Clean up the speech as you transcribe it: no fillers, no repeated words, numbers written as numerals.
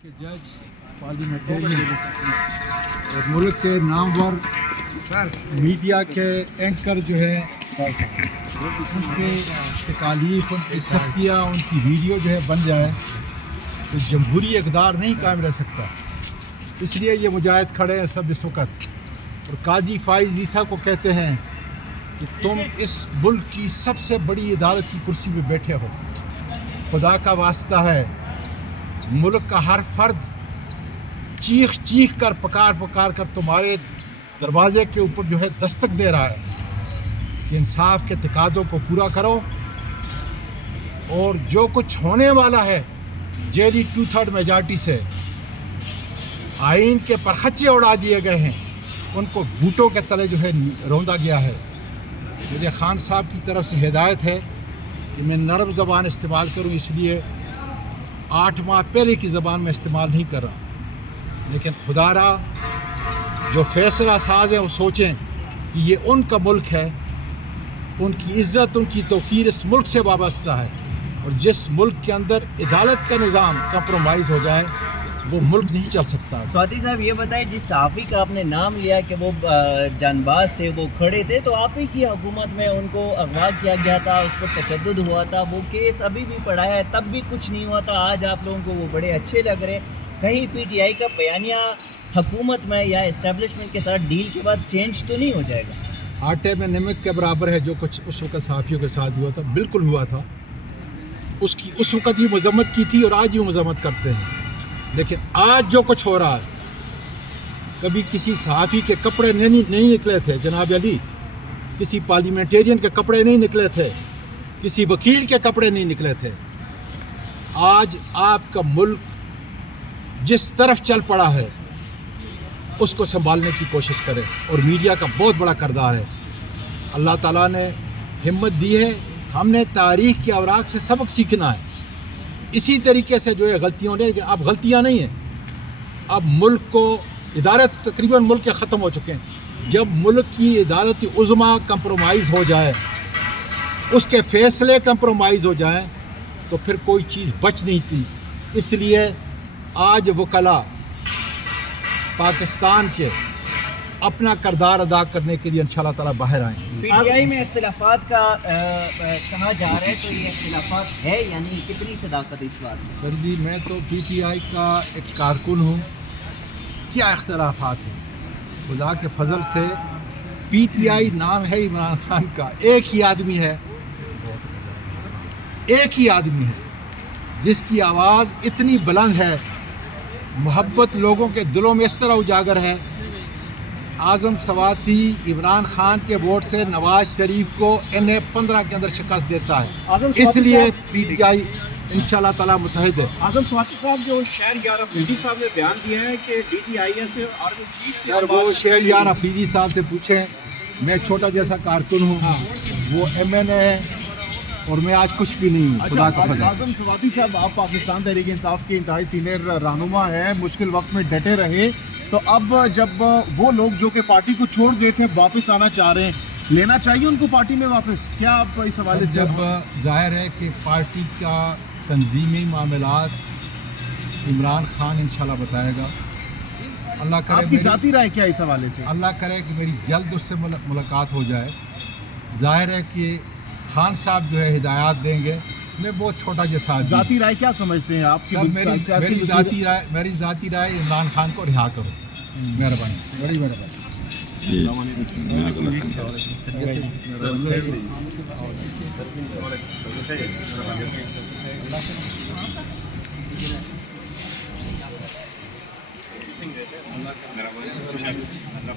के जज पार्लियामेंटेरियन और मुल्क के नामवर मीडिया के एंकर जो है उनके तकालीफ, उनकी सख्तियाँ, उनकी वीडियो जो है बन जाए तो जमहूरी इक़दार नहीं कायम रह सकता। इसलिए ये मुजाहिद खड़े हैं सब इस वक्त और काजी फाइज़ ईसा को कहते हैं कि तुम इस मुल्क की सबसे बड़ी अदालत की कुर्सी पे बैठे हो। खुदा का वास्ता है, मुल्क का हर फर्द चीख चीख कर पुकार कर तुम्हारे दरवाज़े के ऊपर जो है दस्तक दे रहा है कि इंसाफ के तकाज़ों को पूरा करो और जो कुछ होने वाला है जेली 2/3 मेजॉरिटी से आइन के परखच्चे उड़ा दिए गए हैं, उनको बूटों के तले जो है रौंदा गया है। मुझे खान साहब की तरफ से हिदायत है कि मैं नरम ज़बान इस्तेमाल करूं, इसलिए 8 माह पहले की ज़बान में इस्तेमाल नहीं कर रहा। लेकिन खुदारा जो फैसला साज है वो सोचें कि ये उनका मुल्क है, उनकी इज़्ज़त, उनकी तौक़ीर इस मुल्क से वाबस्ता है और जिस मुल्क के अंदर अदालत का निज़ाम कंप्रोमाइज़ हो जाए वो मुल्क नहीं चल सकता। स्वाति साहब ये बताएं, जिस सहाफ़ी का आपने नाम लिया कि वो जानबाज थे, वो खड़े थे, तो आप ही की हुकूमत में उनको अगवा किया गया था, उस पर तशद्दुद हुआ था, वो केस अभी भी पड़ा है, तब भी कुछ नहीं हुआ था। आज आप लोगों को वो बड़े अच्छे लग रहे, कहीं PTI का बयानिया हुकूमत में या इस्टेब्लिशमेंट के साथ डील के बाद चेंज तो नहीं हो जाएगा? आटे में नमक के बराबर है जो कुछ उस वक्त सहाफ़ियों के साथ हुआ था, बिल्कुल हुआ था। उसकी उस वक्त ही मजम्मत की थी और आज भी मजम्मत करते हैं। लेकिन आज जो कुछ हो रहा है, कभी किसी सहाफ़ी के कपड़े नहीं निकले थे जनाब अली, किसी पार्लियामेंटेरियन के कपड़े नहीं निकले थे, किसी वकील के कपड़े नहीं निकले थे। आज आपका मुल्क जिस तरफ चल पड़ा है उसको संभालने की कोशिश करें और मीडिया का बहुत बड़ा किरदार है। अल्लाह ताला ने हिम्मत दी है, हमने तारीख़ के अवराक़ से सबक सीखना है। इसी तरीके से जो है गलतियों ने, अब गलतियां नहीं हैं, अब मुल्क को इदारत तकरीबन मुल्क के ख़त्म हो चुके हैं। जब मुल्क की इदारत उज़्मा कंप्रोमाइज़ हो जाए, उसके फ़ैसले कंप्रोमाइज़ हो जाएं, तो फिर कोई चीज़ बच नहीं थी। इसलिए आज वकला पाकिस्तान के अपना किरदार अदा करने के लिए इंशाअल्लाह ताला बाहर आएँ। PTI में इख्तिलाफात का कहा जा रहा है, तो ये इख्तिलाफात है यानी कितनी सदाकत इस बात में? सर जी, मैं तो PTI का एक कारकुन हूँ, क्या इख्तिलाफात है? खुदा के फजल से PTI नाम है इमरान खान का, एक ही आदमी है जिसकी आवाज़ इतनी बुलंद है, मोहब्बत लोगों के दिलों में इस तरह उजागर है। आज़म सवाती इमरान खान के वोट से नवाज शरीफ को इन्हें 15 के अंदर शिकस्त देता है, इसलिए PTI इंशाअल्लाह ताला मुत्तहिद है। आज़म सवाती साहब जो शेर यार अफरीदी साहब ने बयान दिए हैं कि DTI से और सर वो शेर यार अफरीदी साहब से पूछें, मैं छोटा जैसा कारकुन हूँ, वो MNA है और मैं आज कुछ भी नहीं हूँ। खुदा का फजल। आज़म सवाती साहब, आप पाकिस्तान तहरीक इंसाफ के इंतहाई सीनियर रहनुमा हैं, मुश्किल वक्त में डटे रहे, तो अब जब वो लोग जो कि पार्टी को छोड़ गए थे वापस आना चाह रहे हैं, लेना चाहिए उनको पार्टी में वापस? क्या आप इस हवाले से? जब जाहिर है कि पार्टी का तंजीमी मामलात इमरान खान इंशाल्लाह बताएगा। अल्लाह करे आपकी ज़ाती राय क्या इस हवाले से? अल्लाह करे कि मेरी जल्द उससे मुलाकात हो जाए। जाहिर है कि खान साहब जो है हिदायत देंगे, मैं बहुत छोटा जैसा ज़ाती राय क्या समझते हैं आप? मेरी ज़ाती राय इमरान खान को रिहा करो। मेहरबानी, बड़ी मेहरबानी। अल्लाह